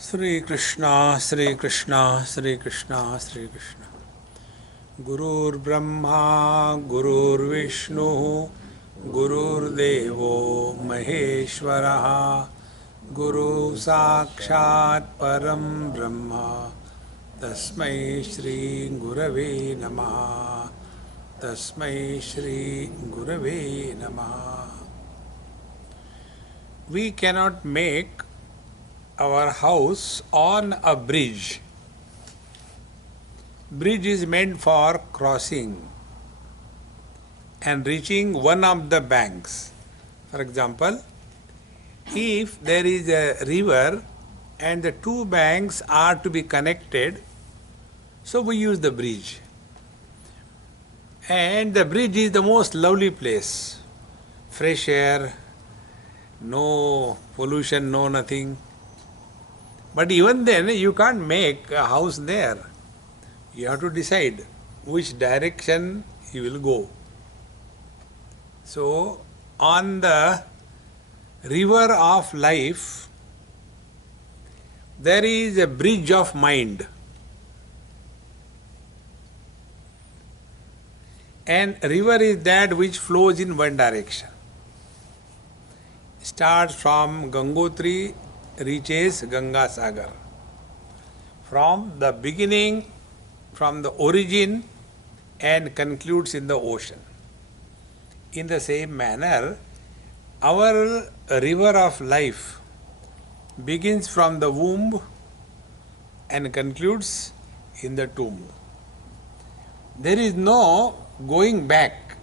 Sri Krishna, Sri Krishna, Sri Krishna, Sri Krishna. Gurur Brahma, Gurur Vishnu, Gurur Devo Maheshwaraha, Guru Sakshat Param Brahma, Tasmai Shri Gurave Namaha, Tasmai Shri Gurave Namaha. We cannot make our house on a bridge. Bridge is meant for crossing and reaching one of the banks. For example, if there is a river and the two banks are to be connected, so we use the bridge. And the bridge is the most lovely place. Fresh air, no pollution, no nothing. But even then, you can't make a house there. You have to decide which direction you will go. So, on the river of life, there is a bridge of mind. And river is that which flows in one direction. Starts from Gangotri, reaches Ganga Sagar. From the beginning, from the origin, and concludes in the ocean. In the same manner, our river of life begins from the womb and concludes in the tomb. There is no going back.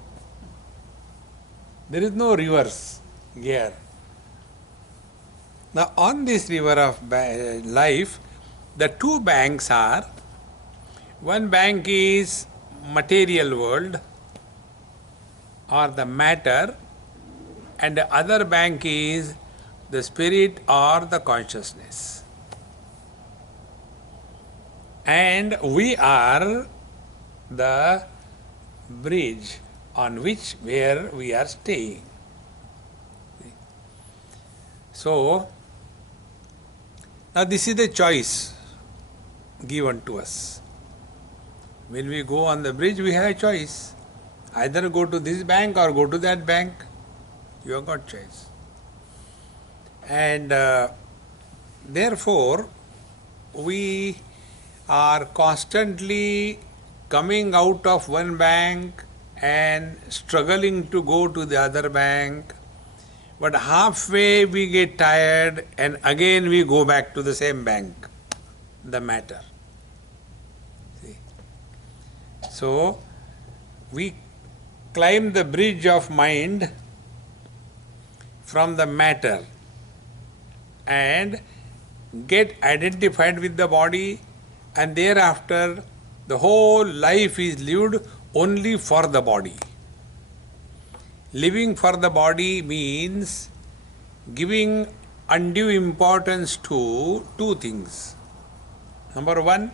There is no reverse here. Now, on this river of life, the two banks are, one bank is material world or the matter, and the other bank is the spirit or the consciousness. And we are the bridge on where we are staying. So, now this is the choice given to us. When we go on the bridge, we have a choice. Either go to this bank or go to that bank. You have got choice. And therefore, we are constantly coming out of one bank and struggling to go to the other bank. But halfway we get tired and again we go back to the same bank, the matter. See? So, we climb the bridge of mind from the matter and get identified with the body, and thereafter the whole life is lived only for the body. Living for the body means giving undue importance to two things. Number one,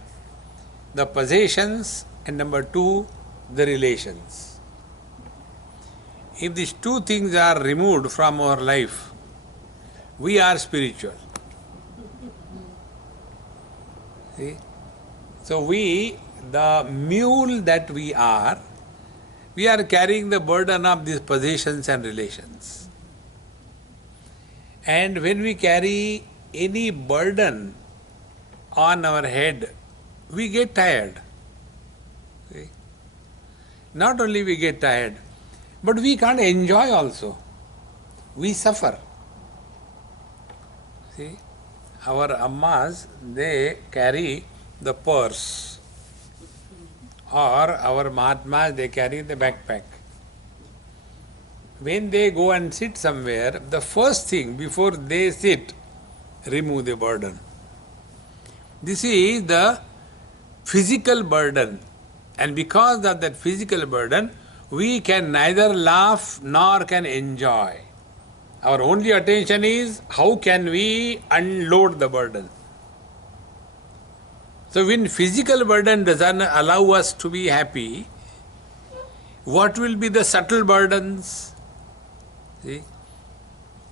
the possessions, and number two, the relations. If these two things are removed from our life, we are spiritual. See? So the mule that we are carrying the burden of these possessions and relations. And when we carry any burden on our head, we get tired. See? Not only we get tired, but we can't enjoy also. We suffer. See? Our ammas, they carry the purse. Or our Mahatmas, they carry the backpack. When they go and sit somewhere, the first thing before they sit, remove the burden. This is the physical burden. And because of that physical burden, we can neither laugh nor can enjoy. Our only attention is how can we unload the burden. So when physical burden doesn't allow us to be happy, what will be the subtle burdens? See?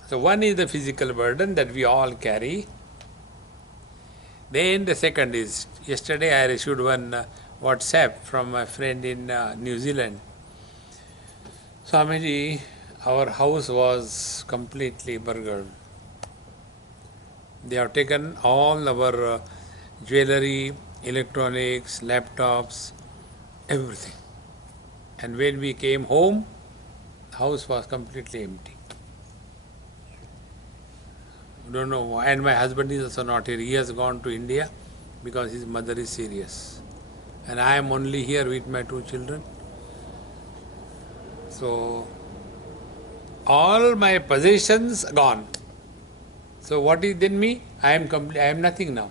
So one is the physical burden that we all carry. Then the second is, yesterday I received one WhatsApp from my friend in New Zealand. Swamiji, our house was completely burgled. They have taken all our jewelry, electronics, laptops, everything. And when we came home, the house was completely empty. Don't know why. And my husband is also not here. He has gone to India because his mother is serious. And I am only here with my 2 children. So, all my possessions gone. So, what is then me? I am nothing now.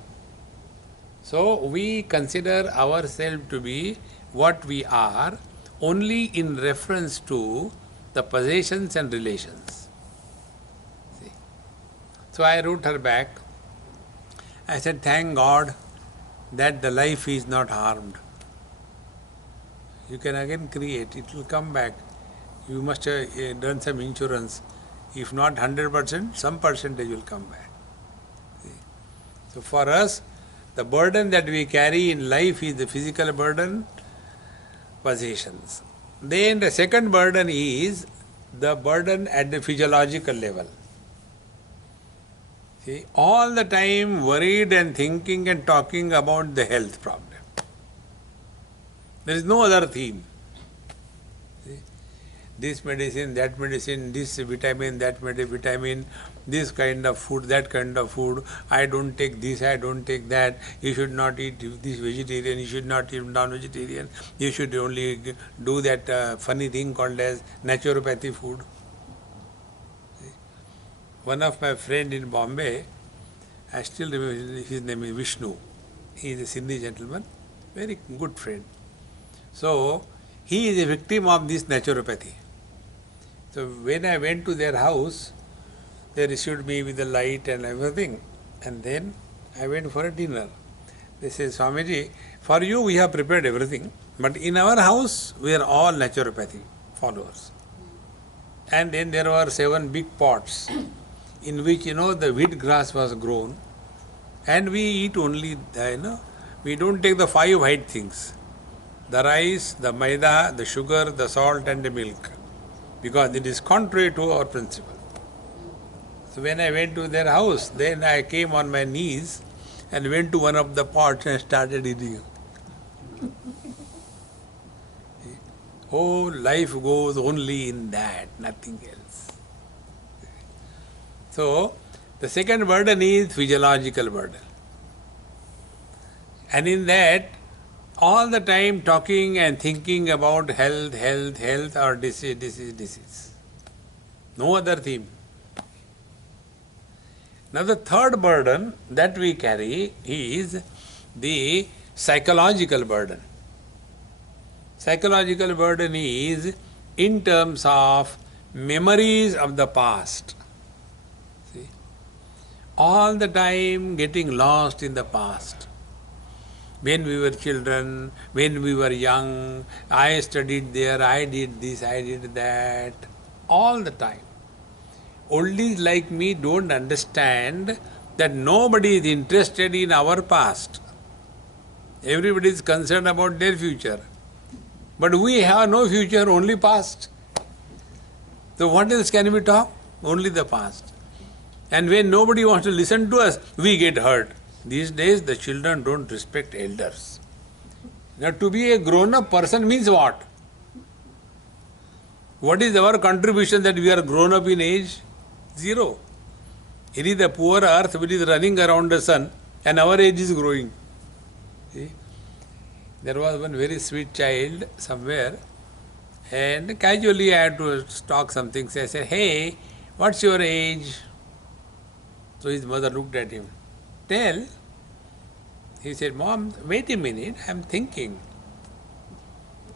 So, we consider ourselves to be what we are only in reference to the possessions and relations. See? So, I wrote her back. I said, thank God that the life is not harmed. You can again create, it will come back. You must have done some insurance. If not 100%, some percentage will come back. See? So for us, the burden that we carry in life is the physical burden, possessions. Then the second burden is the burden at the physiological level. See, all the time worried and thinking and talking about the health problem. There is no other theme. See? This medicine, this vitamin, that vitamin, this kind of food, that kind of food. I don't take this, I don't take that. You should not eat this vegetarian, you should not eat non-vegetarian. You should only do that funny thing called as naturopathy food. See? One of my friend in Bombay, I still remember his name is Vishnu. He is a Sindhi gentleman, very good friend. So, he is a victim of this naturopathy. So, when I went to their house, they received me with the light and everything. And then I went for a dinner. They said, Swamiji, for you we have prepared everything, but in our house we are all naturopathy followers. And then there were 7 big pots in which, the wheat grass was grown. And we eat only, we don't take the 5 white things. The rice, the maida, the sugar, the salt and the milk. Because it is contrary to our principle. So when I went to their house, then I came on my knees and went to one of the pots and started eating. Oh, life goes only in that, nothing else. So, the second burden is physiological burden. And in that, all the time talking and thinking about health or disease. No other theme. Now the third burden that we carry is the psychological burden. Psychological burden is in terms of memories of the past. See? All the time getting lost in the past. When we were children, when we were young, I studied there, I did this, I did that, all the time. Oldies like me don't understand that nobody is interested in our past. Everybody is concerned about their future. But we have no future, only past. So what else can we talk? Only the past. And when nobody wants to listen to us, we get hurt. These days, the children don't respect elders. Now, to be a grown-up person means what? What is our contribution that we are grown up in age? 0. It is the poor earth which is running around the sun and our age is growing. See? There was one very sweet child somewhere and casually I had to talk something. So I said, hey, what's your age? So his mother looked at him. Tell. He said, Mom, wait a minute, I am thinking.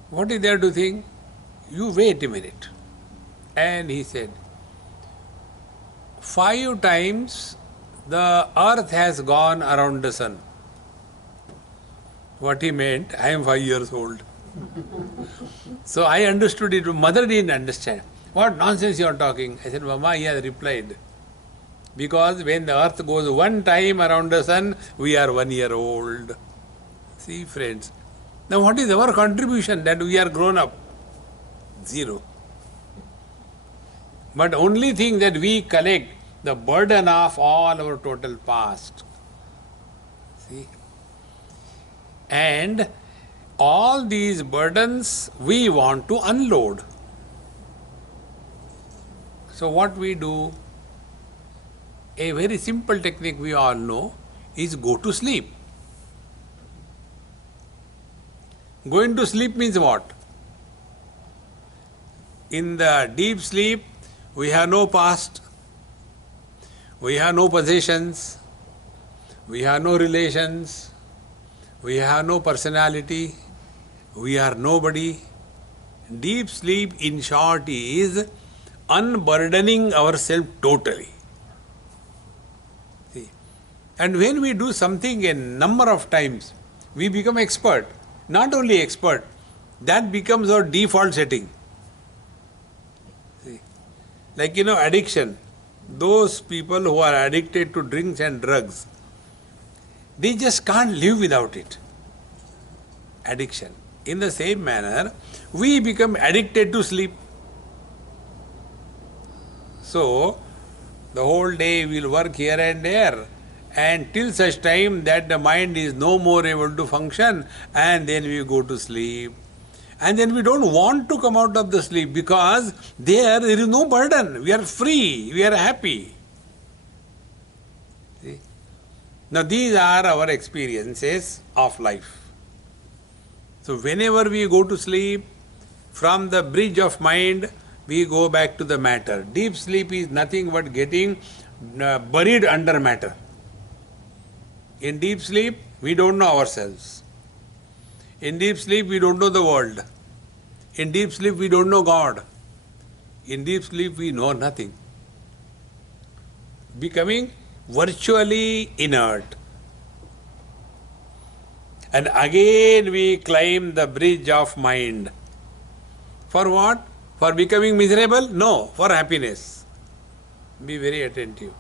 What is there to think? You wait a minute. And he said, 5 times the earth has gone around the sun. What he meant, I am 5 years old. So I understood it. Mother didn't understand. What nonsense you are talking? I said, Mama, he has replied. Because when the earth goes one time around the sun, we are 1 year old. See, friends. Now, what is our contribution that we are grown up? Zero. But only thing that we collect the burden of all our total past. See? And all these burdens we want to unload. So what we do? A very simple technique we all know is go to sleep. Going to sleep means what? In the deep sleep, we have no past, we have no possessions, we have no relations, we have no personality, we are nobody. Deep sleep, in short, is unburdening ourselves totally. See? And when we do something a number of times, we become expert. Not only expert, that becomes our default setting. See? Like, addiction. Those people who are addicted to drinks and drugs, they just can't live without it. Addiction. In the same manner, we become addicted to sleep. So, the whole day we will work here and there, and till such time that the mind is no more able to function, and then we go to sleep. And then we don't want to come out of the sleep because there is no burden. We are free, we are happy. See? Now these are our experiences of life. So whenever we go to sleep, from the bridge of mind, we go back to the matter. Deep sleep is nothing but getting buried under matter. In deep sleep, we don't know ourselves. In deep sleep, we don't know the world. In deep sleep, we don't know God. In deep sleep, we know nothing. Becoming virtually inert. And again we climb the bridge of mind. For what? For becoming miserable? No, for happiness. Be very attentive.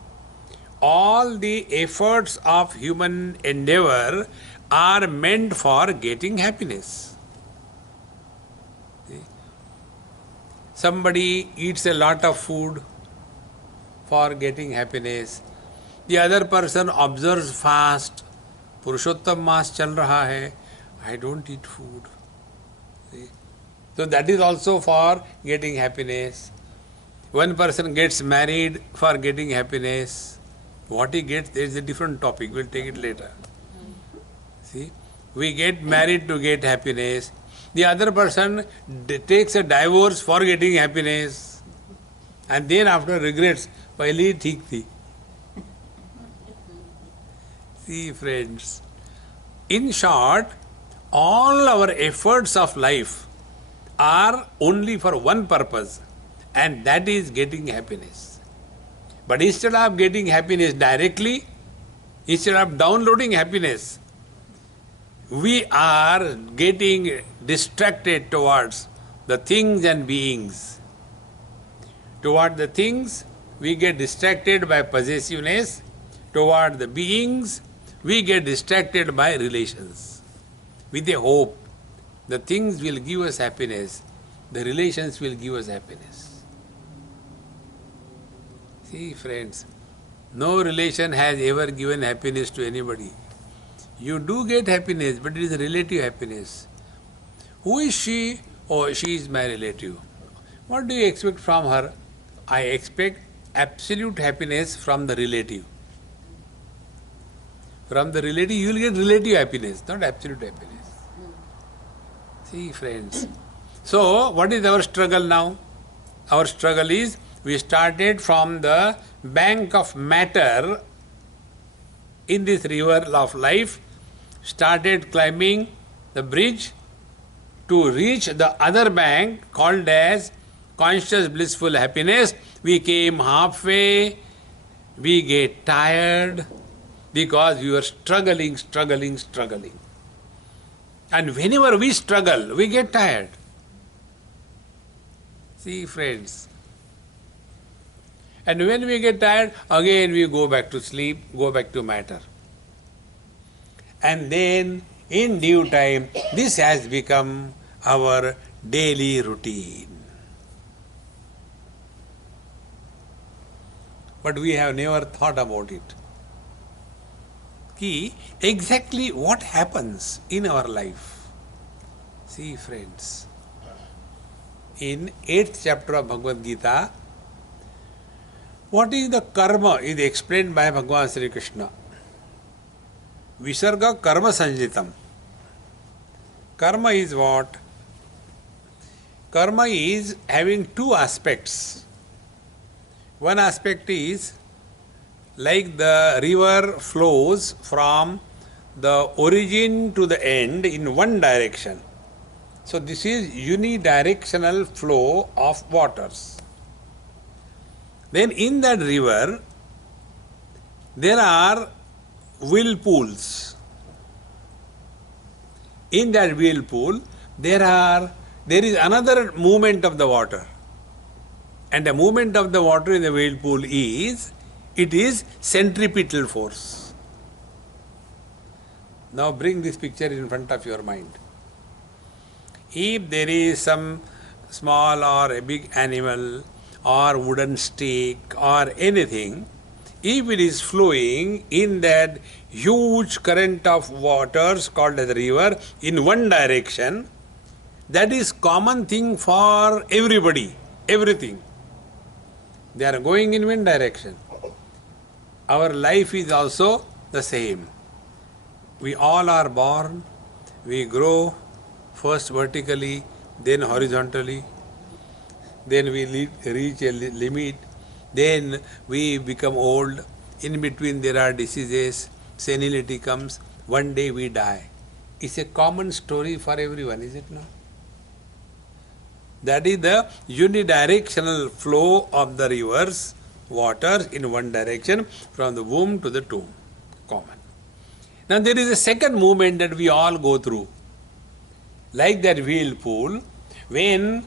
All the efforts of human endeavor are meant for getting happiness. See? Somebody eats a lot of food for getting happiness. The other person observes fast. पुरुषोत्तम मास चल रहा है. I don't eat food. See? So that is also for getting happiness. One person gets married for getting happiness. What he gets, there is a different topic. We'll take it later. See? We get married to get happiness. The other person takes a divorce for getting happiness. And then after regrets, पहले ठीक थी. See, friends, in short, all our efforts of life are only for one purpose, and that is getting happiness. But instead of getting happiness directly, instead of downloading happiness, we are getting distracted towards the things and beings. Toward the things, we get distracted by possessiveness. Toward the beings, we get distracted by relations. With a hope, the things will give us happiness, the relations will give us happiness. See, friends, no relation has ever given happiness to anybody. You do get happiness, but it is a relative happiness. Who is she? Oh, she is my relative. What do you expect from her? I expect absolute happiness from the relative. From the relative, you will get relative happiness, not absolute happiness. See, friends. So, what is our struggle now? Our struggle is, we started from the bank of matter in this river of life, started climbing the bridge to reach the other bank called as conscious blissful happiness. We came halfway, we get tired, because we were struggling. And whenever we struggle, we get tired. See, friends. And when we get tired, again we go back to sleep, go back to matter. And then in due time, this has become our daily routine. But we have never thought about it. Exactly what happens in our life. See, friends, in 8th chapter of Bhagavad Gita, what is the karma is explained by Bhagavan Sri Krishna. Visarga karma sanjitam. Karma is what? Karma is having two aspects. One aspect is like the river flows from the origin to the end in one direction. So this is unidirectional flow of waters. Then in that river, there are whirlpools. In that whirlpool, there is another movement of the water. And the movement of the water in the whirlpool is centripetal force. Now bring this picture in front of your mind. If there is some small or a big animal or wooden stick or anything, if it is flowing in that huge current of waters called as the river in one direction, that is common thing for everybody, everything. They are going in one direction. Our life is also the same. We all are born, we grow, first vertically, then horizontally, then we reach a limit, then we become old, in between there are diseases, senility comes, one day we die. It's a common story for everyone, is it not? That is the unidirectional flow of the rivers, waters in one direction from the womb to the tomb. Common. Now there is a second movement that we all go through. Like that whirlpool, when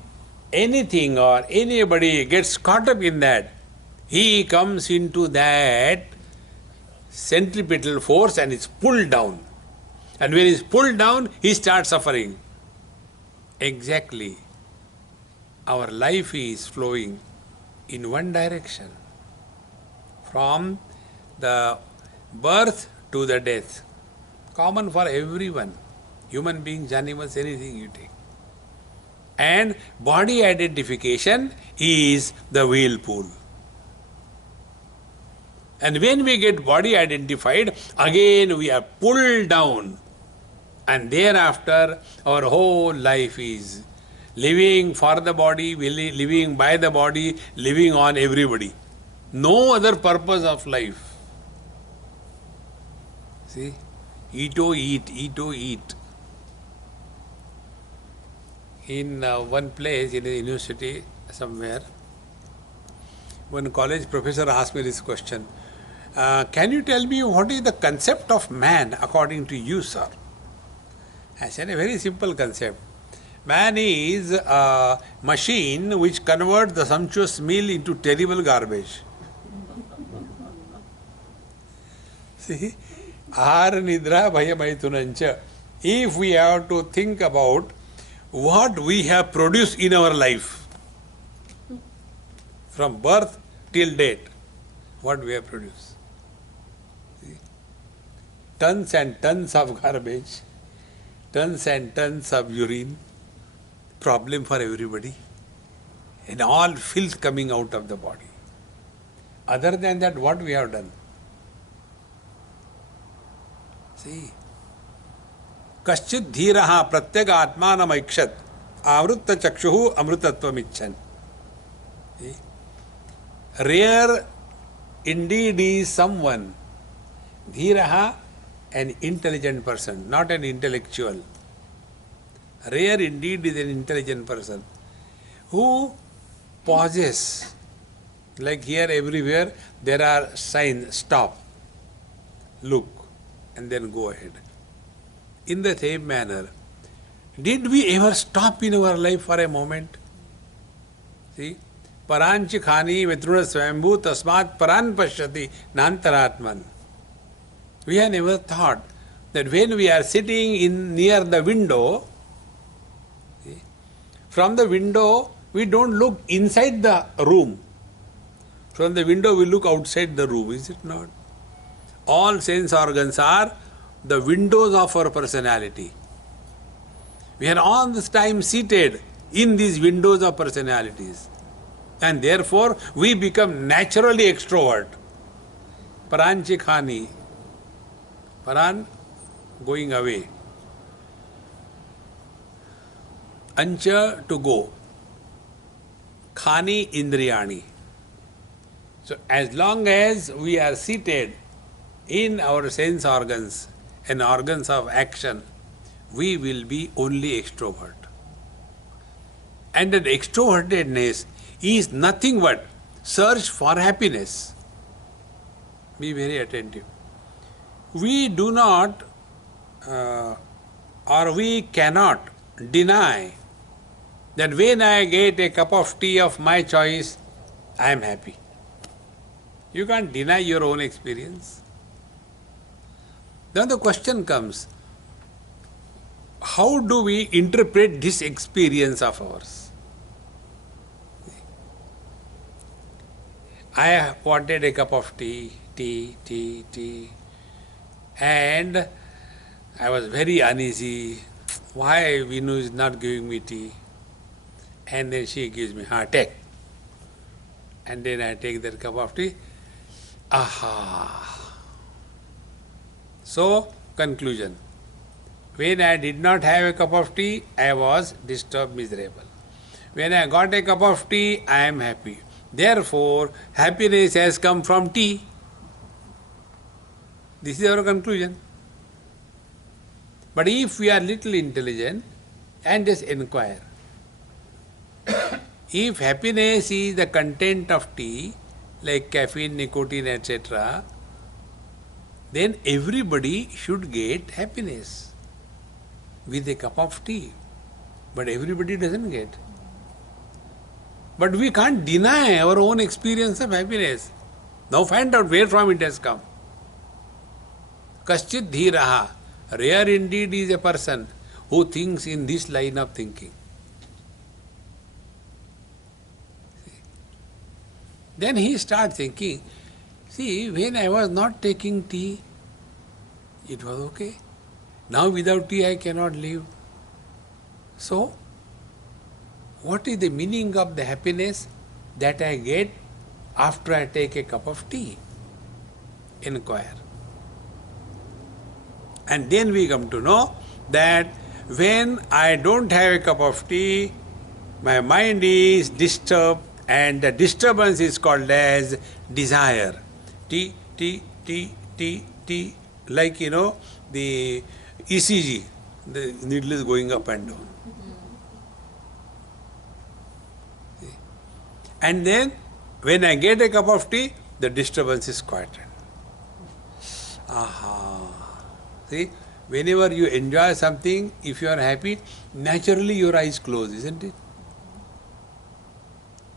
anything or anybody gets caught up in that, he comes into that centripetal force and is pulled down. And when he is pulled down, he starts suffering. Exactly. Our life is flowing in one direction. From the birth to the death. Common for everyone. Human beings, animals, anything you take. And body identification is the whirlpool. And when we get body identified, again we are pulled down. And thereafter our whole life is living for the body, living by the body, living on everybody. No other purpose of life. See? Eat, oh eat, eat, oh eat. In one place, in a university somewhere, one college professor asked me this question. Can you tell me what is the concept of man according to you, sir? I said, a very simple concept. Man is a machine which converts the sumptuous meal into terrible garbage. See? Ahara nidra bhayamaithunancha. If we have to think about what we have produced in our life, from birth till date, what we have produced. See? Tons and tons of garbage, tons and tons of urine, problem for everybody, and all filth coming out of the body. Other than that, what we have done? See? Kaschit dhiraha pratyega atmanam aikshat avrutta chakshuhu amrutatvam icchan. Rare indeed is someone, dhiraha, an intelligent person, not an intellectual. Rare indeed is an intelligent person who pauses. Like here everywhere there are signs, stop, look, and then go ahead. In the same manner, did we ever stop in our life for a moment? See, Paranchi khani vitruna swayambhu tasmat paran pashyati nantaratman. We have never thought that when we are sitting near the window, from the window we don't look inside the room. From the window we look outside the room, is it not? All sense organs are the windows of our personality. We are all this time seated in these windows of personalities. And therefore we become naturally extrovert. Paranchi khani. Paran, going away. Ancha, to go. Khani, indriyani. So as long as we are seated in our sense organs and organs of action, we will be only extrovert. And that extrovertedness is nothing but search for happiness. Be very attentive. We do not or we cannot deny that when I get a cup of tea of my choice, I am happy. You can't deny your own experience. Then the question comes, how do we interpret this experience of ours? I wanted a cup of tea, and I was very uneasy. Why Vinu is not giving me tea? And then she gives me, take. And then I take that cup of tea. Aha! So, conclusion. When I did not have a cup of tea, I was disturbed, miserable. When I got a cup of tea, I am happy. Therefore, happiness has come from tea. This is our conclusion. But if we are little intelligent and just inquire, if happiness is the content of tea, like caffeine, nicotine, etc., then everybody should get happiness with a cup of tea. But everybody doesn't get. But we can't deny our own experience of happiness. Now find out where from it has come. Kaschit dhiraha. Rare indeed is a person who thinks in this line of thinking. Then he starts thinking, see, when I was not taking tea, it was okay. Now without tea I cannot live. So, what is the meaning of the happiness that I get after I take a cup of tea? Inquire. And then we come to know that when I don't have a cup of tea, my mind is disturbed, and the disturbance is called as desire. Tea, like the ECG, the needle is going up and down. And then when I get a cup of tea, the disturbance is quieted. Aha. See, whenever you enjoy something, if you are happy, naturally your eyes close, isn't it?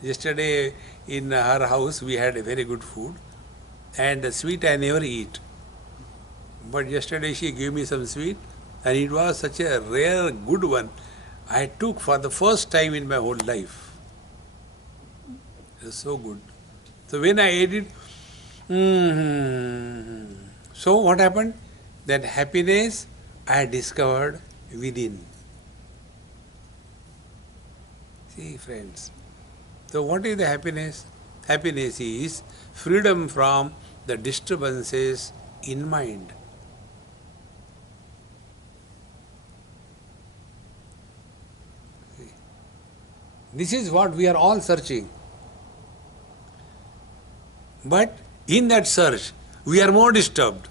Yesterday in her house we had a very good food, and the sweet I never eat. But yesterday she gave me some sweet, and it was such a rare, good one. I took for the first time in my whole life. It was so good. So when I ate it, so what happened? That happiness I discovered within. See, friends. So what is the happiness? Happiness is freedom from the disturbances in mind. See? This is what we are all searching. But in that search, we are more disturbed.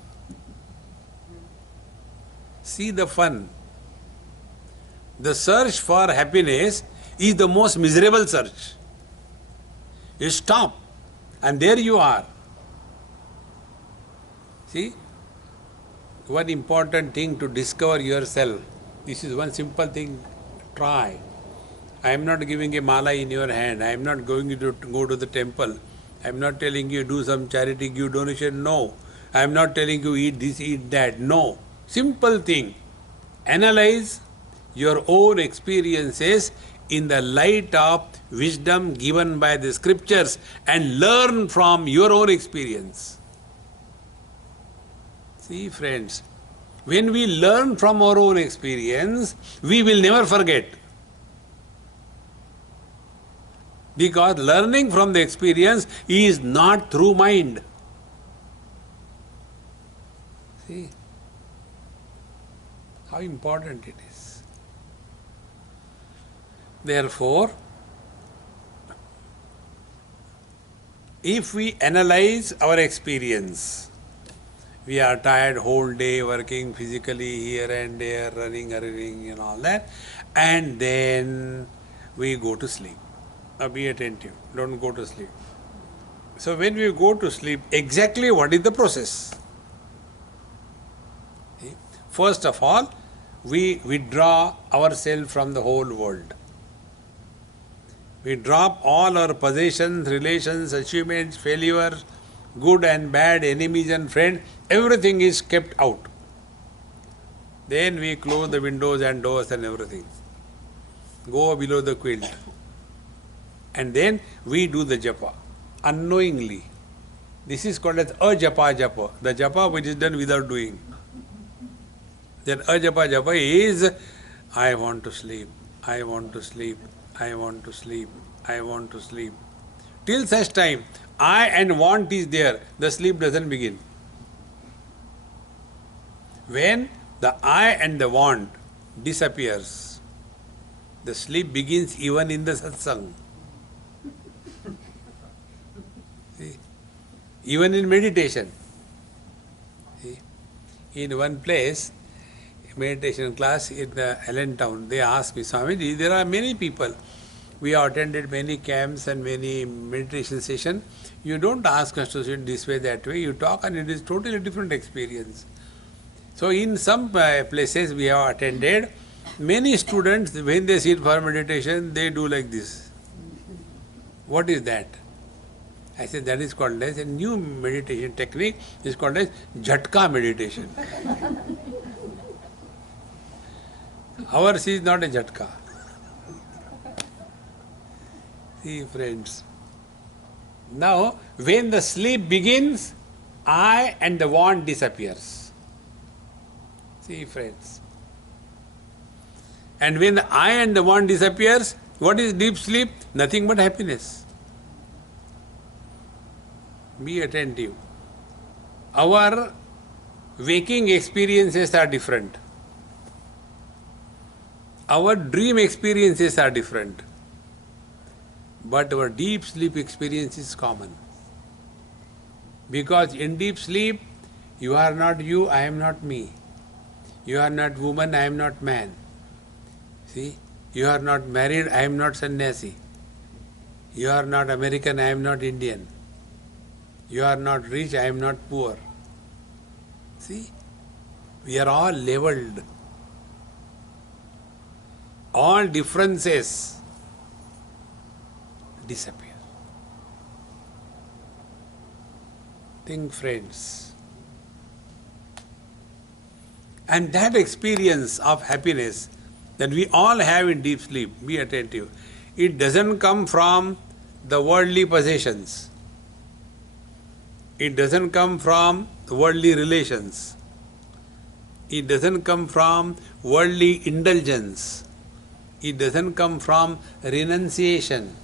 See the fun. The search for happiness is the most miserable search. You stop, and there you are. See, one important thing to discover yourself. This is one simple thing. Try. I am not giving a mala in your hand. I am not going to go to the temple. I am not telling you do some charity, give donation. No. I am not telling you eat this, eat that. No. Simple thing. Analyze your own experiences in the light of wisdom given by the scriptures and learn from your own experience. See, friends, when we learn from our own experience, we will never forget. Because learning from the experience is not through mind. See how important it is. Therefore, if we analyze our experience, we are tired whole day working physically here and there, running and all that, and then we go to sleep. Now be attentive, don't go to sleep. So when we go to sleep, exactly what is the process? First of all, we withdraw ourselves from the whole world. We drop all our possessions, relations, achievements, failures, good and bad, enemies and friends, everything is kept out. Then we close the windows and doors and everything. Go below the quilt. And then we do the japa, unknowingly. This is called as ajapa. The japa which is done without doing. Then ajapa is, I want to sleep, I want to sleep, I want to sleep, I want to sleep. Till such time, I and want is there, the sleep doesn't begin. When the I and the want disappears, the sleep begins even in the satsang. See? Even in meditation. See? In one place, meditation class in Allentown, they asked me, Swami, there are many people. We have attended many camps and many meditation sessions. You don't ask us to sit this way, that way. You talk and it is totally different experience. So in some places we have attended, many students, when they sit for meditation, they do like this. What is that? I said, that is called as a new meditation technique. It is called as jhatka meditation. Ours is not a jhatka. See, friends. Now, when the sleep begins, I and the want disappears. See, friends. And when the I and the want disappears, what is deep sleep? Nothing but happiness. Be attentive. Our waking experiences are different. Our dream experiences are different. But our deep sleep experience is common. Because in deep sleep, you are not you, I am not me. You are not woman, I am not man. See? You are not married, I am not sannyasi. You are not American, I am not Indian. You are not rich, I am not poor. See? We are all leveled. All differences disappear. Think, friends. And that experience of happiness that we all have in deep sleep, be attentive, it doesn't come from the worldly possessions. It doesn't come from worldly relations. It doesn't come from worldly indulgence. It doesn't come from renunciation.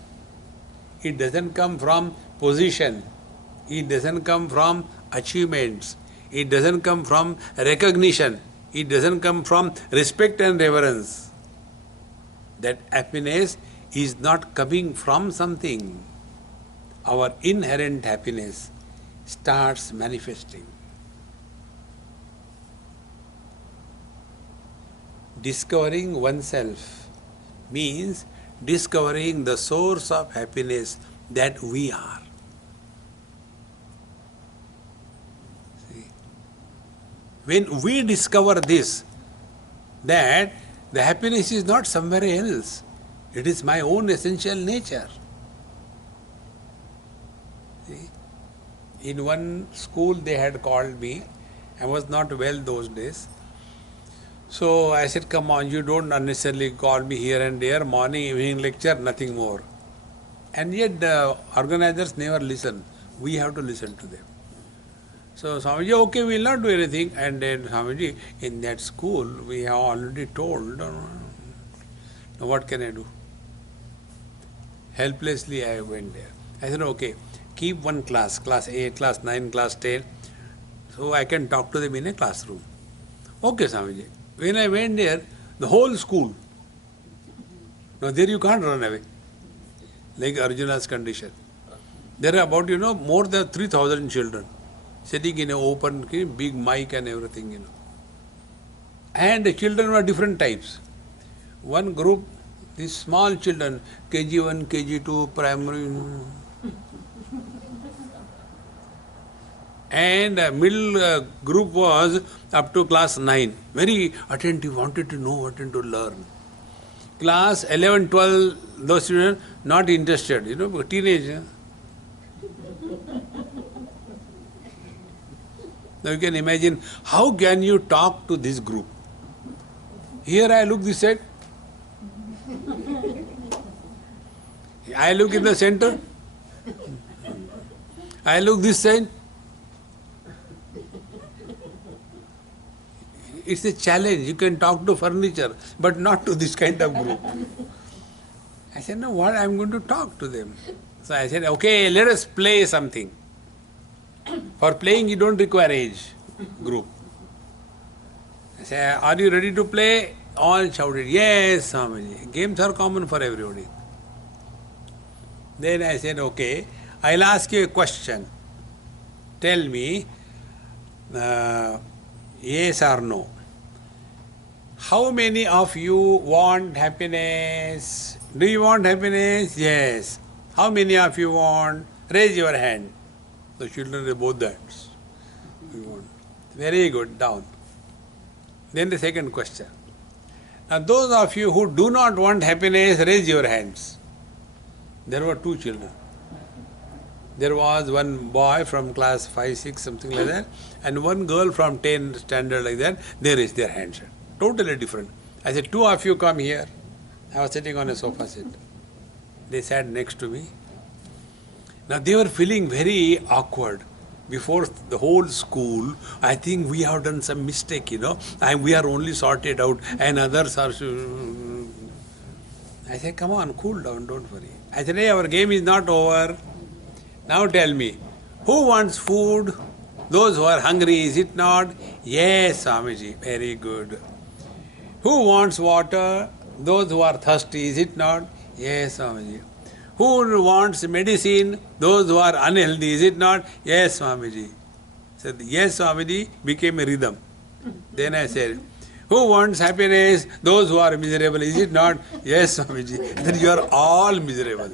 It doesn't come from position. It doesn't come from achievements. It doesn't come from recognition. It doesn't come from respect and reverence. That happiness is not coming from something. Our inherent happiness starts manifesting. Discovering oneself means discovering the source of happiness that we are. See? When we discover this, that the happiness is not somewhere else, It is my own essential nature. See? In one school they had called me. I was not well those days. So I said, come on, you don't unnecessarily call me here and there, morning, evening lecture, nothing more. And yet the organizers never listen. We have to listen to them. So Swamiji, okay, we will not do anything. And then Swamiji, in that school, we have already told. Now what can I do? Helplessly I went there. I said, okay, keep one class 8, class 9, class 10, so I can talk to them in a classroom. Okay, Swamiji. When I went there, the whole school, now there you can't run away, like Arjuna's condition. There are about, more than 3,000 children sitting in an open, big mic and everything, And the children were different types. One group, these small children, KG1, KG2, primary, and middle group was up to class 9. Very attentive, wanted to know, wanted to learn. Class 11, 12, those students not interested, teenage. Now you can imagine, how can you talk to this group? Here I look this side. I look in the center. I look this side. It's a challenge. You can talk to furniture, but not to this kind of group. I said, no, what? I'm going to talk to them. So I said, okay, let us play something. For playing, you don't require age group. I said, are you ready to play? All shouted, yes, Swamiji. Games are common for everybody. Then I said, okay, I'll ask you a question. Tell me, yes or no. How many of you want happiness? Do you want happiness? Yes. How many of you want? Raise your hand. The children raise both hands. Very good, down. Then the second question. Now those of you who do not want happiness, raise your hands. There were 2 children. There was one boy from class 5, 6, something like that, and one girl from 10 standard like that. They raised their hands. Totally different. I said, 2 of you come here. I was sitting on a sofa set. They sat next to me. Now they were feeling very awkward. Before the whole school, I think we have done some mistake, and we are only sorted out and others are... I said, come on, cool down, don't worry. I said, hey, our game is not over. Now tell me, who wants food? Those who are hungry, is it not? Yes, Swamiji, very good. Who wants water? Those who are thirsty, is it not? Yes, Swamiji. Who wants medicine? Those who are unhealthy, is it not? Yes, Swamiji. Said, yes, Swamiji, became a rhythm. Then I said, who wants happiness? Those who are miserable, is it not? Yes, Swamiji. Then you are all miserable.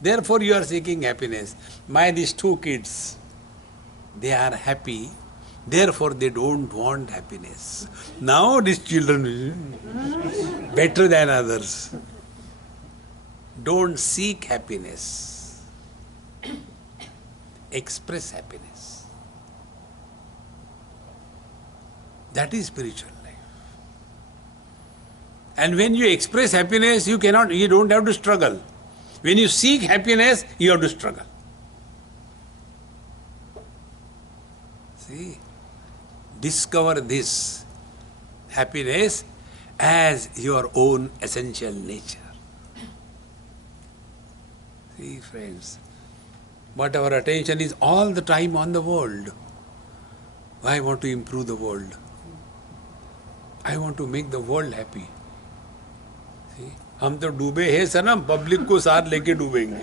Therefore you are seeking happiness. These 2 kids, they are happy, therefore they don't want happiness. Now these children, better than others, don't seek happiness. Express happiness. That is spiritual life. And when you express happiness, you don't have to struggle. When you seek happiness, you have to struggle. See, discover this happiness as your own essential nature. See, friends, but our attention is all the time on the world. I want to improve the world. I want to make the world happy. See? हम तो डूबे हैं सनम, public को साथ लेके डूबेंगे.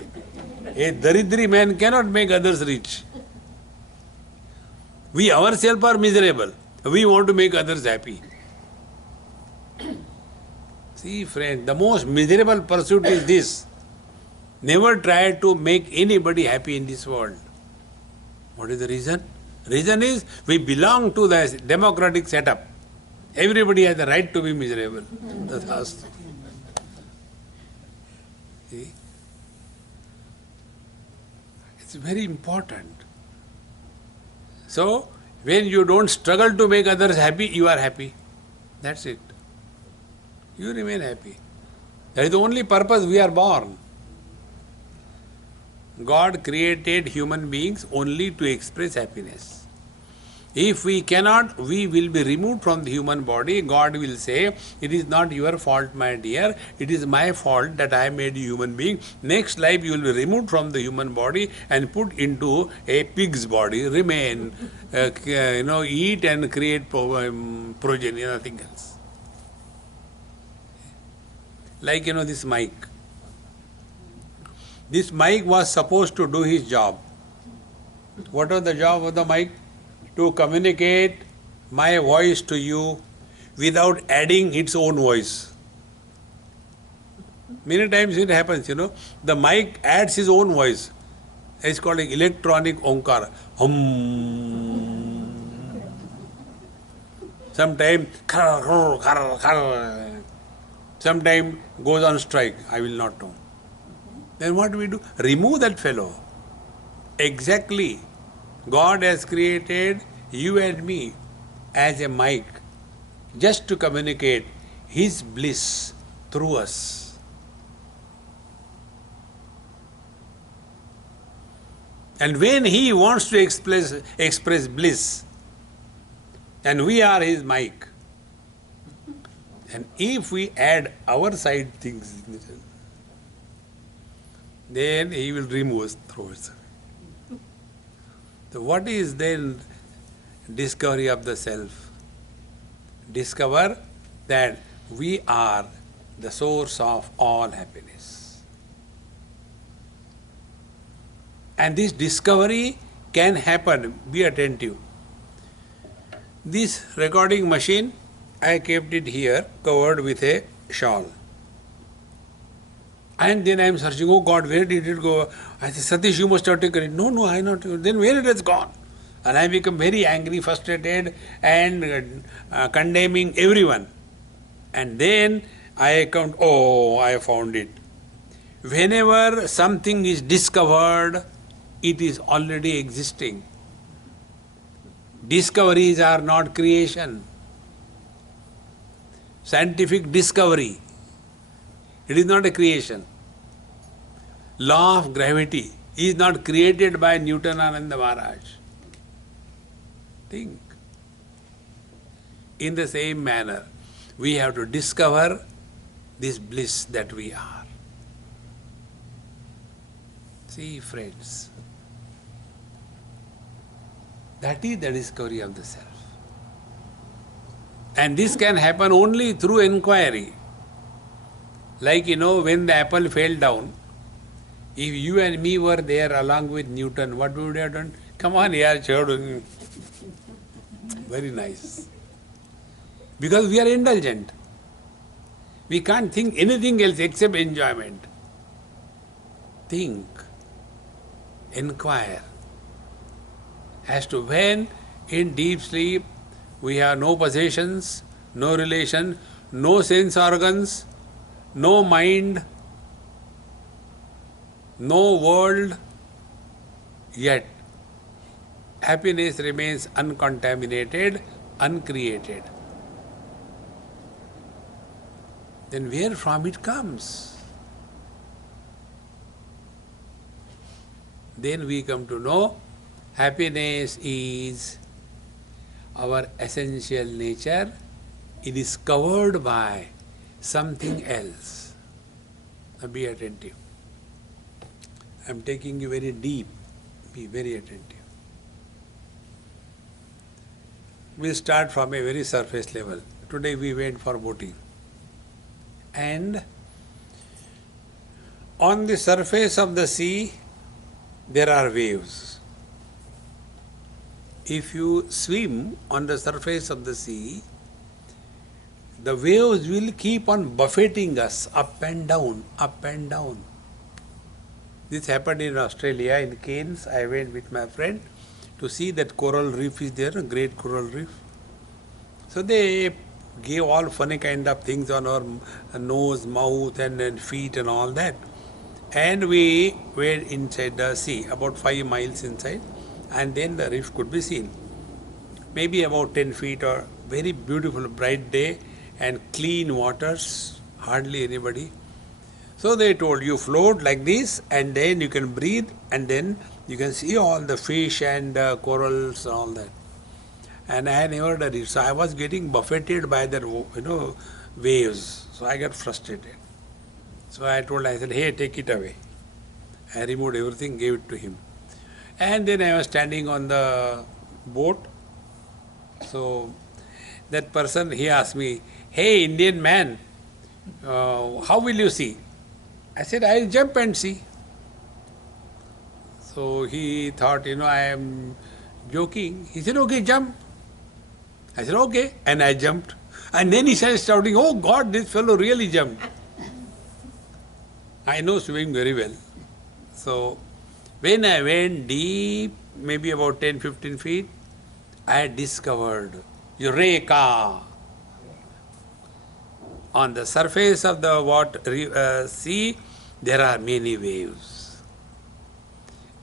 A daridri man cannot make others rich. We ourselves are miserable. We want to make others happy. See, friend, the most miserable pursuit is this. Never try to make anybody happy in this world. What is the reason? Reason is we belong to the democratic setup. Everybody has the right to be miserable. Tathastu. See? It's very important. So, when you don't struggle to make others happy, you are happy. That's it. You remain happy. That is the only purpose we are born. God created human beings only to express happiness. If we cannot, we will be removed from the human body. God will say, it is not your fault, my dear. It is my fault that I made you human being. Next life you will be removed from the human body and put into a pig's body. Remain, eat and create progeny, nothing else. Like, this mic. This mic was supposed to do his job. What was the job of the mic? To communicate my voice to you without adding its own voice. Many times it happens, the mic adds his own voice. It's called electronic onkar. Sometimes sometimes goes on strike. I will not know. Then what do we do? Remove that fellow. Exactly. God has created you and me as a mic just to communicate His bliss through us. And when He wants to express bliss, and we are His mic, and if we add our side things, then He will remove us through us. So what is then discovery of the self? Discover that we are the source of all happiness. And this discovery can happen, be attentive. This recording machine, I kept it here covered with a shawl. And then I am searching, oh God, where did it go? I say, Satish, you must have taken it. No, I not. Then where it has gone? And I become very angry, frustrated, and condemning everyone. And then I count, oh, I found it. Whenever something is discovered, it is already existing. Discoveries are not creation. Scientific discovery, it is not a creation. Law of gravity is not created by Newton or Ananda Maharaj. Think. In the same manner, we have to discover this bliss that we are. See, friends, that is the discovery of the self. And this can happen only through inquiry. Like, when the apple fell down, if you and me were there along with Newton, what would we have done? Come on, yaar, chhod. Very nice. Because we are indulgent. We can't think anything else except enjoyment. Think. Inquire. As to when, in deep sleep, we have no possessions, no relation, no sense organs, no mind, no world, yet happiness remains uncontaminated, uncreated. Then where from it comes? Then we come to know happiness is our essential nature. It is covered by something else. Now be attentive. I am taking you very deep. Be very attentive. We will start from a very surface level. Today we went for boating. And on the surface of the sea, there are waves. If you swim on the surface of the sea, the waves will keep on buffeting us up and down, up and down. This happened in Australia, in Cairns. I went with my friend to see that coral reef is there, a great coral reef. So they gave all funny kind of things on our nose, mouth, and feet and all that. And we were inside the sea, about 5 miles inside, and then the reef could be seen. Maybe about 10 feet, or very beautiful bright day and clean waters, hardly anybody. So they told, you float like this and then you can breathe and then you can see all the fish and corals and all that. And I had never done it. So I was getting buffeted by the waves. So I got frustrated. So I said, hey, take it away. I removed everything, gave it to him. And then I was standing on the boat. So that person, he asked me, hey, Indian man, how will you see? I said, I'll jump and see. So he thought, I am joking. He said, okay, jump. I said, okay. And I jumped. And then he started shouting, oh God, this fellow really jumped. I know swimming very well. So when I went deep, maybe about 10-15 feet, I discovered Eureka! On the surface of the sea, there are many waves.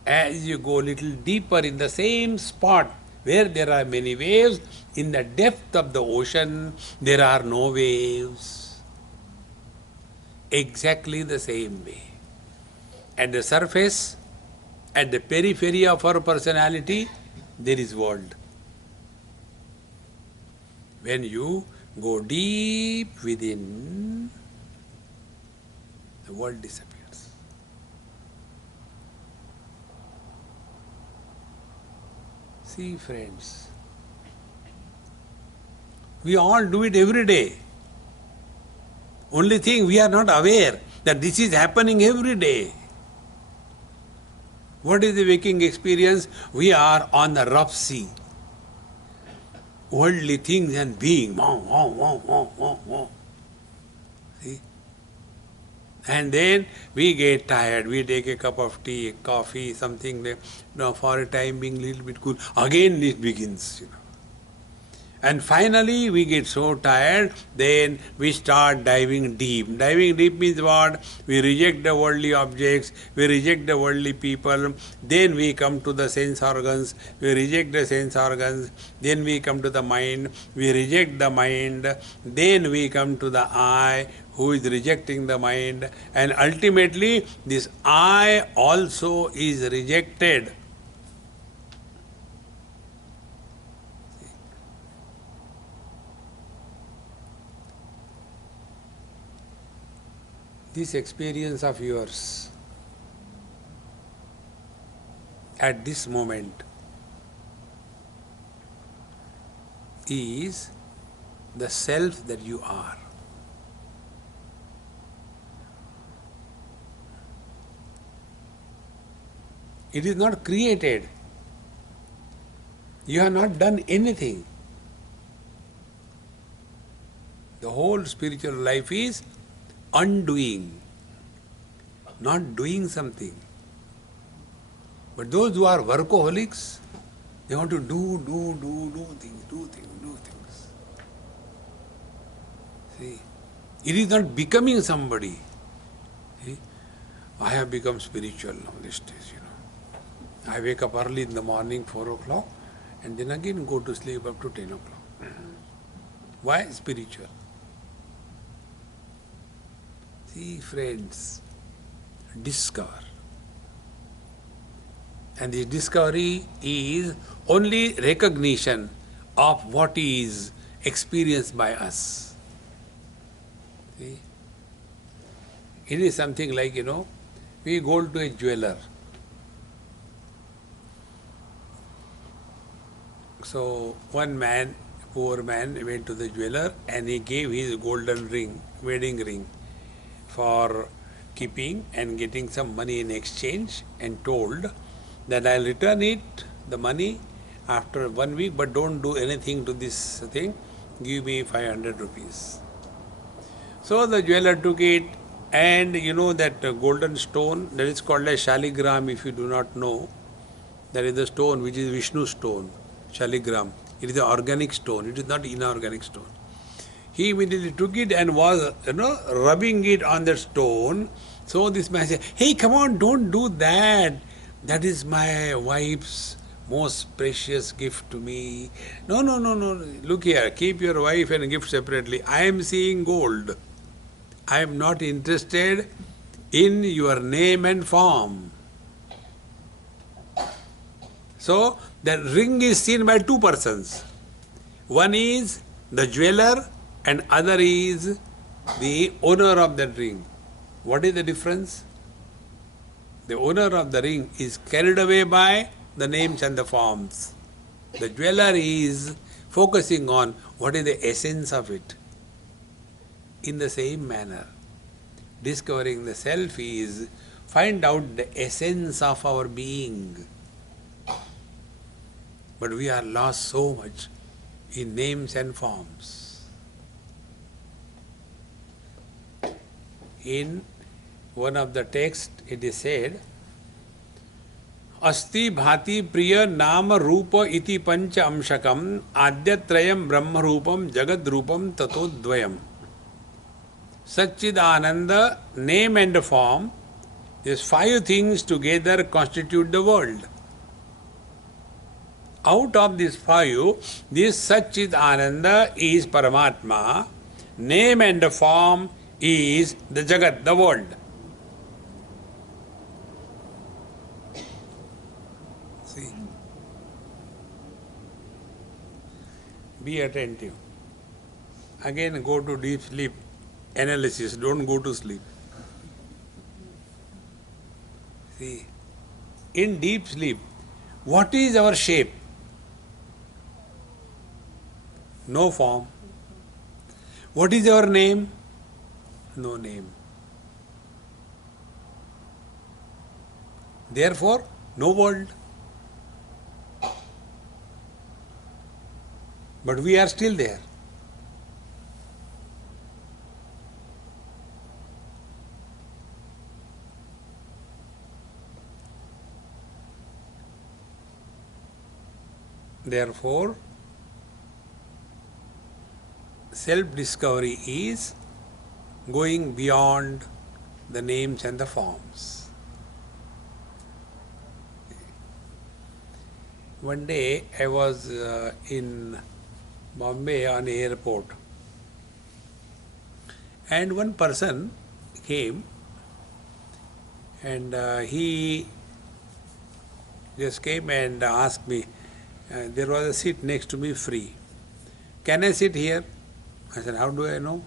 As you go a little deeper in the same spot where there are many waves, in the depth of the ocean, there are no waves. Exactly the same way. At the surface, at the periphery of our personality, there is world. When you go deep within, the world disappears. See, friends, we all do it every day. Only thing, we are not aware that this is happening every day. What is the waking experience? We are on the rough sea. Worldly things and being. See? And then we get tired. We take a cup of tea, coffee, something. For a time being a little bit cool. Again it begins. And finally we get so tired, then we start diving deep. Diving deep means what? We reject the worldly objects, we reject the worldly people, then we come to the sense organs, we reject the sense organs, then we come to the mind, we reject the mind, then we come to the I, who is rejecting the mind, and ultimately this I also is rejected. This experience of yours at this moment is the self that you are. It is not created. You have not done anything. The whole spiritual life is undoing, not doing something. But those who are workaholics, they want to do things. See, it is not becoming somebody. See, I have become spiritual now these days, I wake up early in the morning, 4 o'clock, and then again go to sleep up to 10 o'clock. Why? Spiritual. See, friends, discover. And this discovery is only recognition of what is experienced by us. See? It is something like, we go to a jeweler. So one man, poor man, went to the jeweler and he gave his golden ring, wedding ring, for keeping and getting some money in exchange, and told that I'll return it, the money, after 1 week, but don't do anything to this thing, give me 500 rupees. So the jeweler took it, and that golden stone, that is called a shaligram, if you do not know. That is the stone which is Vishnu stone, shaligram. It is an organic stone, it is not inorganic stone. He immediately took it and was, rubbing it on the stone. So this man said, "Hey, come on, don't do that. That is my wife's most precious gift to me." No, no, no, no. Look here, keep your wife and gift separately. I am seeing gold. I am not interested in your name and form. So, the ring is seen by two persons. One is the jeweler and other is the owner of that ring. What is the difference? The owner of the ring is carried away by the names and the forms. The jeweler is focusing on what is the essence of it. In the same manner, discovering the self is find out the essence of our being. But we are lost so much in names and forms. In one of the texts it is said, Asti bhati priya nama rupa iti pancha amshakam adyatrayam brahma rupam jagad rupam tatodvayam. Satchidananda, name and form, these five things together constitute the world. Out of these five, this Satchidananda is Paramatma, name and form is the Jagat, the world. See? Be attentive. Again go to deep sleep analysis, don't go to sleep. See, in deep sleep, what is our shape? No form. What is our name? No name. Therefore, no world. But we are still there. Therefore, self-discovery is going beyond the names and the forms. One day I was in Bombay on the airport, and one person came and he just came and asked me, there was a seat next to me free. Can I sit here? I said, how do I know?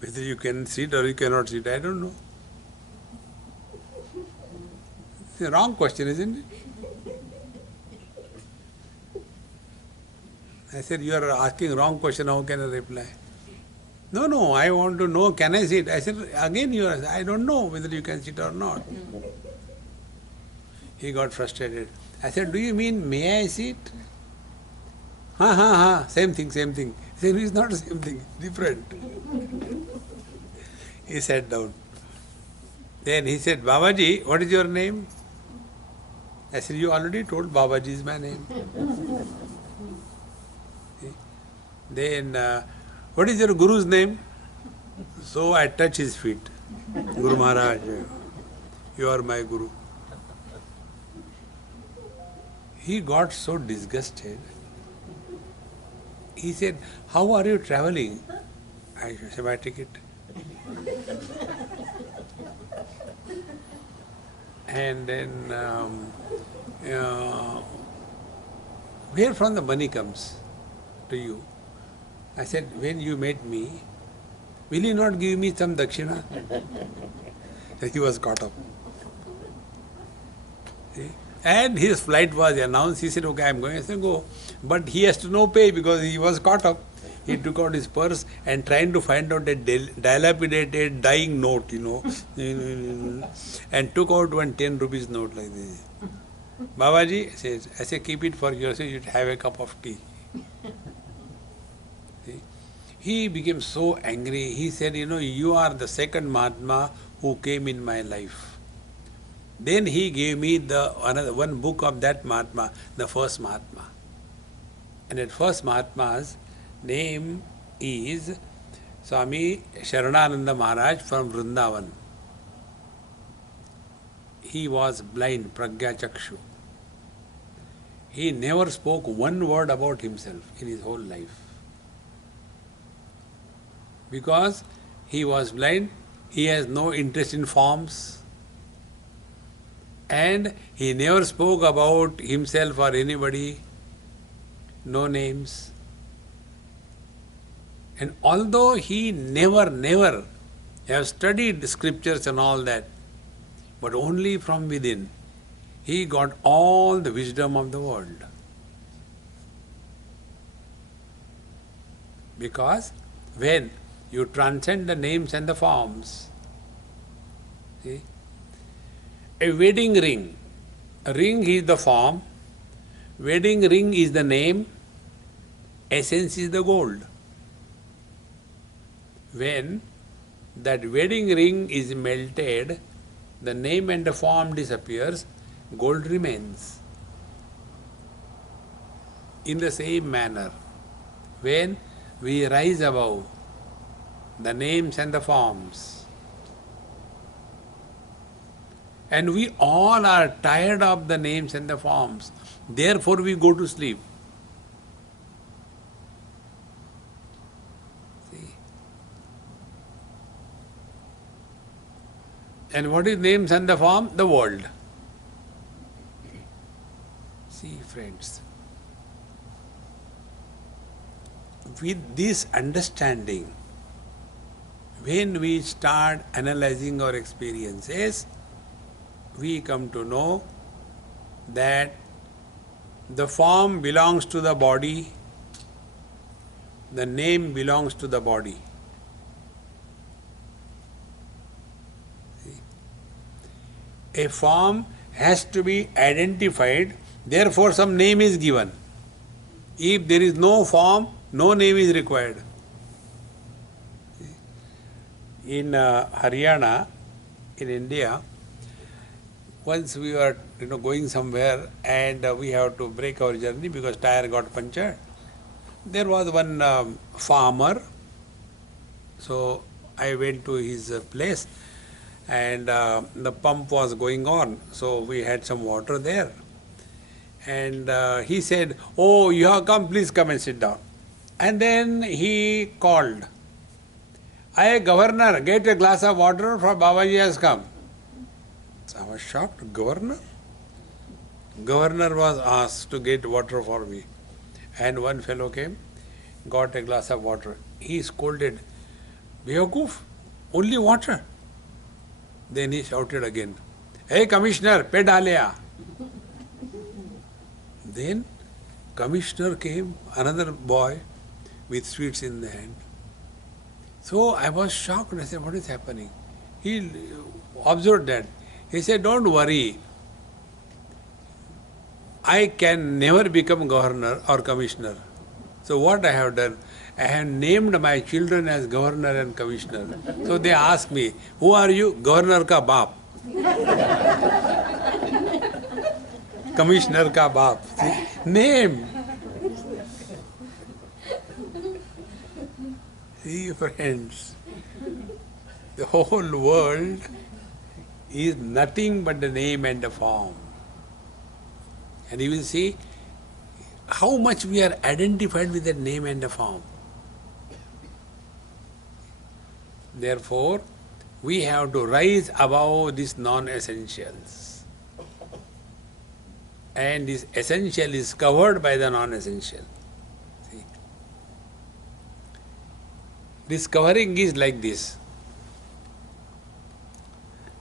Whether you can sit or you cannot sit, I don't know. It's a wrong question, isn't it? I said, you are asking wrong question, how can I reply? No, no, I want to know, can I sit? I said, again you are, I don't know whether you can sit or not. He got frustrated. I said, do you mean, may I sit? Same thing, same thing. He said, it's not the same thing, different. He sat down. Then he said, Babaji, what is your name? I said, you already told Babaji is my name. Then, what is your Guru's name? So I touch his feet. Guru Maharaj, you are my Guru. He got so disgusted. He said, how are you traveling? I said, my ticket. And then, where from the money comes to you? I said, when you met me, will you not give me some dakshina? He was caught up. See? And his flight was announced. He said, okay, I'm going. I said, go. But he has to no pay because he was caught up. He took out his purse and trying to find out a dilapidated, dying note, and took out one 10 rupees note like this. Babaji says, I say, keep it for yourself, you have a cup of tea. See? He became so angry. He said, you are the second Mahatma who came in my life. Then he gave me one book of that Mahatma, the first Mahatma. And at first Mahatma's, Name is Swami Sharanananda Maharaj from Vrindavan. He was blind, Pragya Chakshu. He never spoke one word about himself in his whole life. Because he was blind, he has no interest in forms, and he never spoke about himself or anybody, no names. And although he never have studied scriptures and all that, but only from within, he got all the wisdom of the world. Because when you transcend the names and the forms, see, a wedding ring, a ring is the form, wedding ring is the name, essence is the gold. When that wedding ring is melted, the name and the form disappears, gold remains. In the same manner, when we rise above the names and the forms, and we all are tired of the names and the forms, therefore we go to sleep. And what is names and the form? The world. See, friends, with this understanding, when we start analyzing our experiences, we come to know that the form belongs to the body, the name belongs to the body. A form has to be identified, therefore some name is given. If there is no form, no name is required. In Haryana, in India, once we were going somewhere and we have to break our journey because tire got punctured. There was one farmer, so I went to his place. And the pump was going on, so we had some water there. And he said, "Oh, you have come, please come and sit down." And then he called, "Hey, Governor, get a glass of water for Babaji has come." So I was shocked. Governor? Governor was asked to get water for me. And one fellow came, got a glass of water. He scolded, "Bewakoof, only water." Then he shouted again, "Hey Commissioner, pe dalya." Then Commissioner came, another boy with sweets in the hand. So I was shocked. I said, "What is happening?" He observed that. He said, "Don't worry. I can never become governor or commissioner. So what I have done, I have named my children as governor and commissioner. So they ask me, 'Who are you?' 'Governor ka baap.' Commissioner ka baap. See? Name. See, friends, the whole world is nothing but the name and the form. And you will see how much we are identified with the name and the form. Therefore, we have to rise above these non-essentials. And this essential is covered by the non-essential. See? This covering is like this.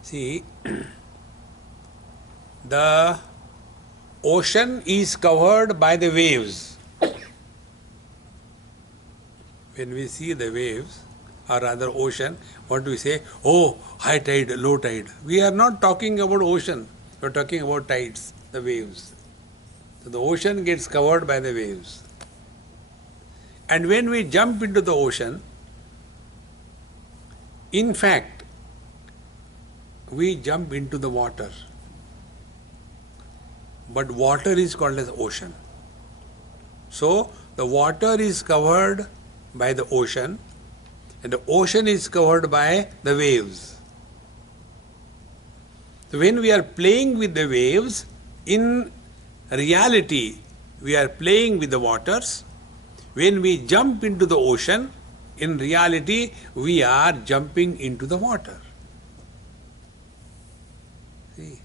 See, the ocean is covered by the waves. When we see the waves, or rather ocean, what do we say? Oh, high tide, low tide. We are not talking about ocean, we are talking about tides, the waves. So the ocean gets covered by the waves. And when we jump into the ocean, in fact, we jump into the water. But water is called as ocean. So, the the water is covered by the ocean and the ocean is covered by the waves. So when we are playing with the waves, in reality we are playing with the waters. When we jump into the ocean, in reality we are jumping into the water. See?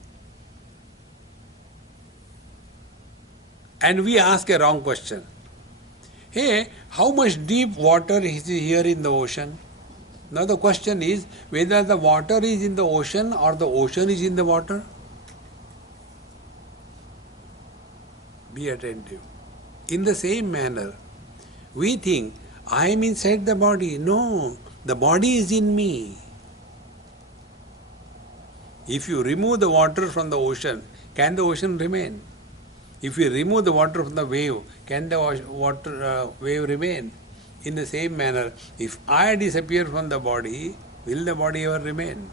And we ask a wrong question. Hey, how much deep water is here in the ocean? Now the question is whether the water is in the ocean or the ocean is in the water. Be attentive. In the same manner, we think, I am inside the body. No, the body is in me. If you remove the water from the ocean, can the ocean remain? If you remove the water from the wave, can the wave remain? In the same manner, if I disappear from the body, will the body ever remain?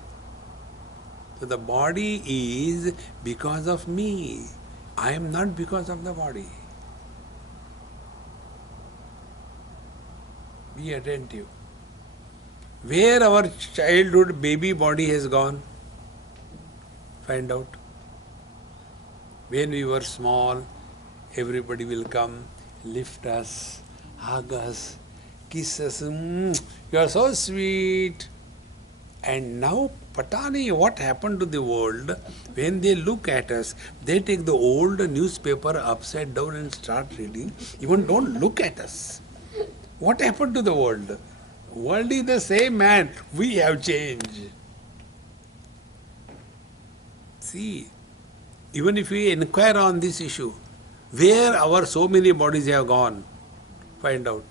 So the body is because of me. I am not because of the body. Be attentive. Where our childhood baby body has gone? Find out. When we were small, everybody will come, lift us, hug us, kiss us. You are so sweet. And now, patani, what happened to the world? When they look at us, they take the old newspaper upside down and start reading. Even don't look at us. What happened to the world? World is the same man. We have changed. See, even if we inquire on this issue, where our so many bodies have gone, find out.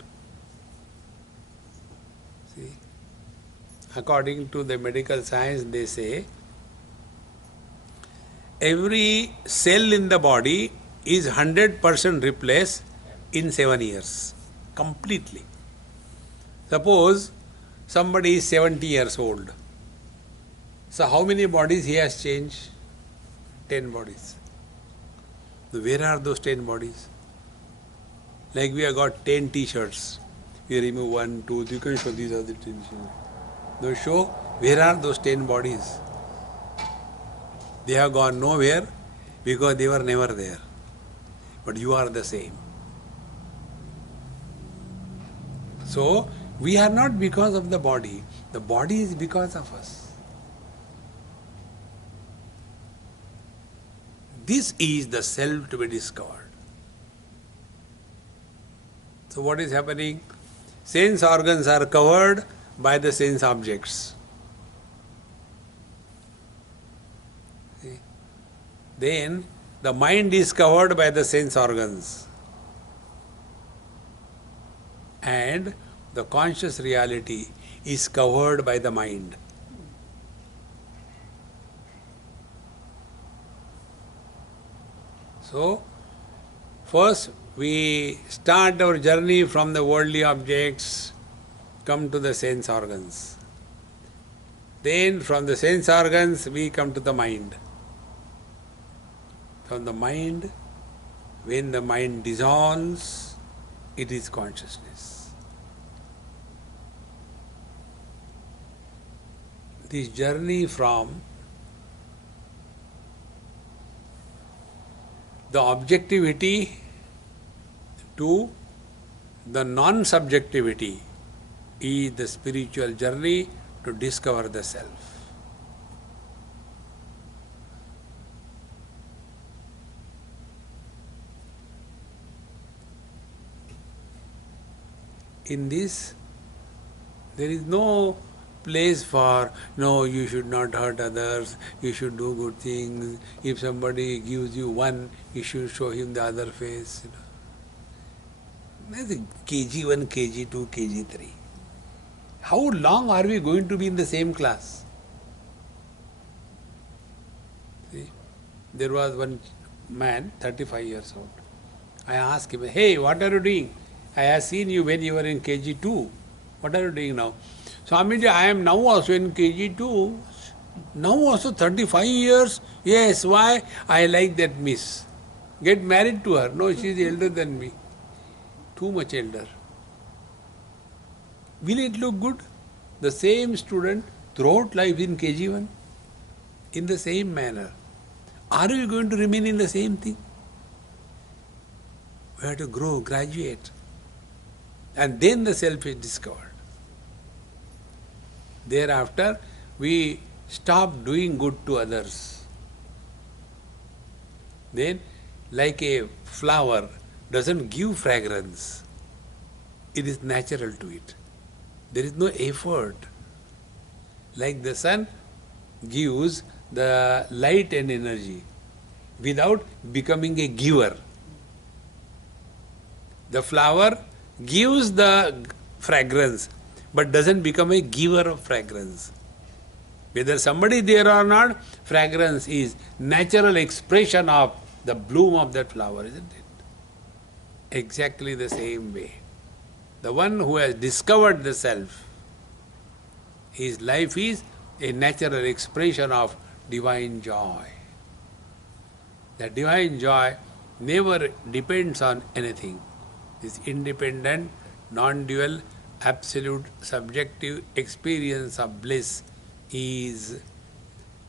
See, according to the medical science, they say every cell in the body is 100% replaced in 7 years, completely. Suppose somebody is 70 years old. So how many bodies he has changed? 10 bodies. So where are those 10 bodies? Like we have got 10 t-shirts. We remove 1, 2, 3, you can show these are the 10. Now show where are those 10 bodies? They have gone nowhere because they were never there. But you are the same. So we are not because of the body is because of us. This is the self to be discovered. So what is happening? Sense organs are covered by the sense objects. See? Then the mind is covered by the sense organs. And the conscious reality is covered by the mind. So, first we start our journey from the worldly objects, come to the sense organs. Then from the sense organs we come to the mind. From the mind, when the mind dissolves, it is consciousness. This journey from the objectivity to the non-subjectivity is the spiritual journey to discover the self. In this, there is no place for, no, you should not hurt others, you should do good things. If somebody gives you one, you should show him the other face. KG1, KG2, KG3. How long are we going to be in the same class? See, there was one man, 35 years old. I asked him, hey, what are you doing? I have seen you when you were in KG2. What are you doing now? Swamiji, I am now also in KG2. Now also 35 years? Yes, why? I like that miss. Get married to her. No, she is elder than me. too much elder. Will it look good? The same student throughout life in KG1, in the same manner. Are we going to remain in the same thing? We have to grow, graduate. And then the self is discovered. Thereafter, we stop doing good to others. Then, like a flower doesn't give fragrance, it is natural to it. There is no effort. Like the sun gives the light and energy without becoming a giver. The flower gives the fragrance but doesn't become a giver of fragrance. Whether somebody there or not, fragrance is natural expression of the bloom of that flower, isn't it? Exactly the same way. The one who has discovered the self, his life is a natural expression of divine joy. That divine joy never depends on anything. This independent, non-dual, absolute, subjective experience of bliss is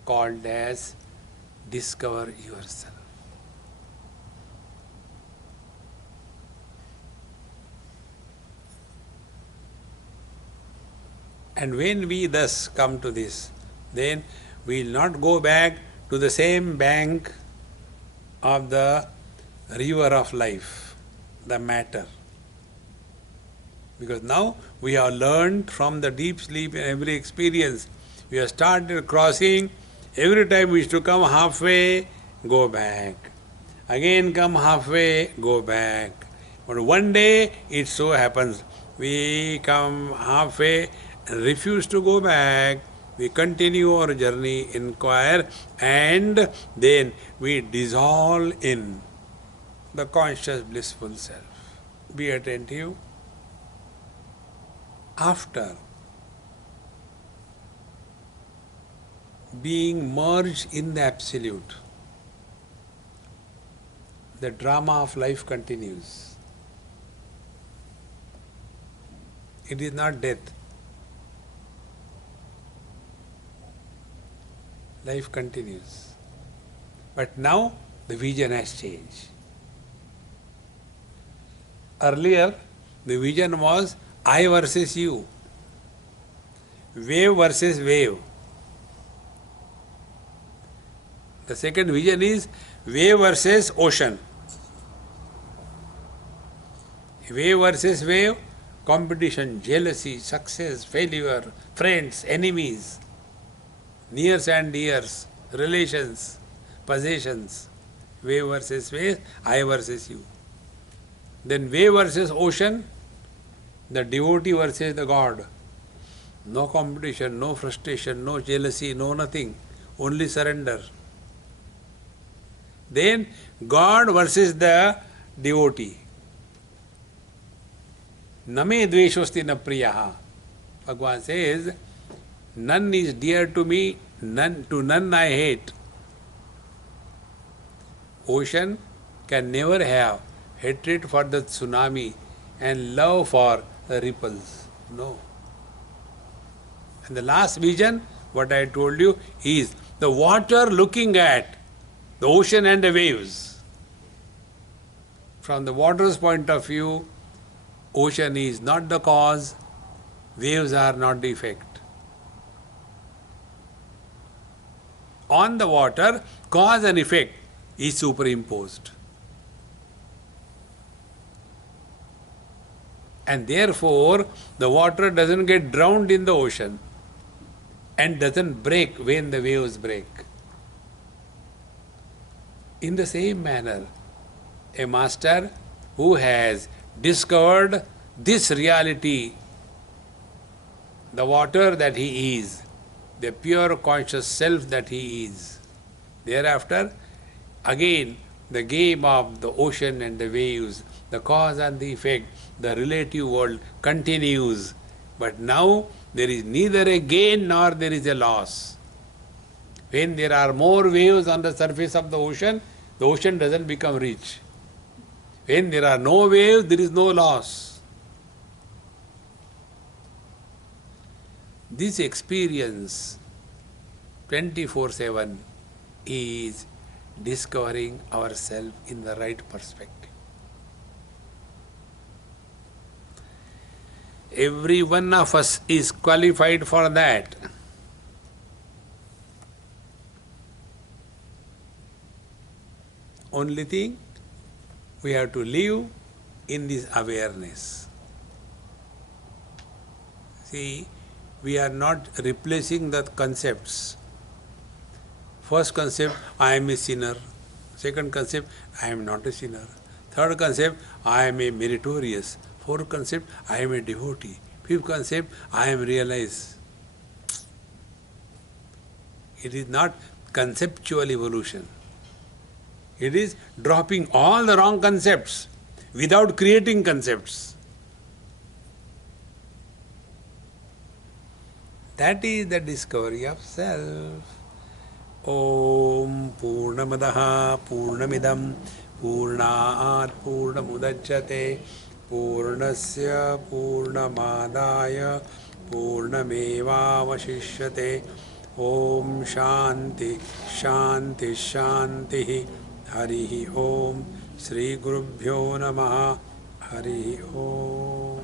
called as discover yourself. And when we thus come to this, then we will not go back to the same bank of the river of life, the matter. Because now we have learned from the deep sleep in every experience. We have started crossing. Every time we used to come halfway, go back. Again come halfway, go back. But one day it so happens, we come halfway and refuse to go back. We continue our journey, inquire, and then we dissolve in the conscious blissful self. Be attentive. After being merged in the Absolute, the drama of life continues. It is not death. Life continues. But now the vision has changed. Earlier, the vision was I versus you, wave versus wave. The second vision is wave versus ocean. Wave versus wave, competition, jealousy, success, failure, friends, enemies, nears and dears, relations, possessions. Wave versus wave, I versus you. Then wave versus ocean, the devotee versus the God. No competition, no frustration, no jealousy, no nothing. Only surrender. Then God versus the devotee. Name dveshosti na priyaha. Bhagavan says, none is dear to me, none I hate. Ocean can never have hatred for the tsunami and love for the ripples. No. And the last vision, what I told you, is the water looking at the ocean and the waves. From the water's point of view, ocean is not the cause, waves are not the effect. On the water, cause and effect is superimposed. And therefore, the water doesn't get drowned in the ocean and doesn't break when the waves break. In the same manner, a master who has discovered this reality, the water that he is, the pure conscious self that he is, thereafter, again, the game of the ocean and the waves, the cause and the effect, the relative world continues. But now there is neither a gain nor there is a loss. When there are more waves on the surface of the ocean doesn't become rich. When there are no waves, there is no loss. This experience 24/7 is discovering ourselves in the right perspective. Every one of us is qualified for that. Only thing, we have to live in this awareness. See, we are not replacing the concepts. First concept, I am a sinner. Second concept, I am not a sinner. Third concept, I am a meritorious. Fourth concept, I am a devotee. Fifth concept, I am realized. It is not conceptual evolution. It is dropping all the wrong concepts without creating concepts. That is the discovery of self. Om Purnamadaha Purnamidam Purnaat Purnamudachyate Purnasya Purnamadaya Purnamevavashishyate. Om Shanti Shanti Shanti. Harihi Om. Shri Gurubhyo Namaha. Harihi Om.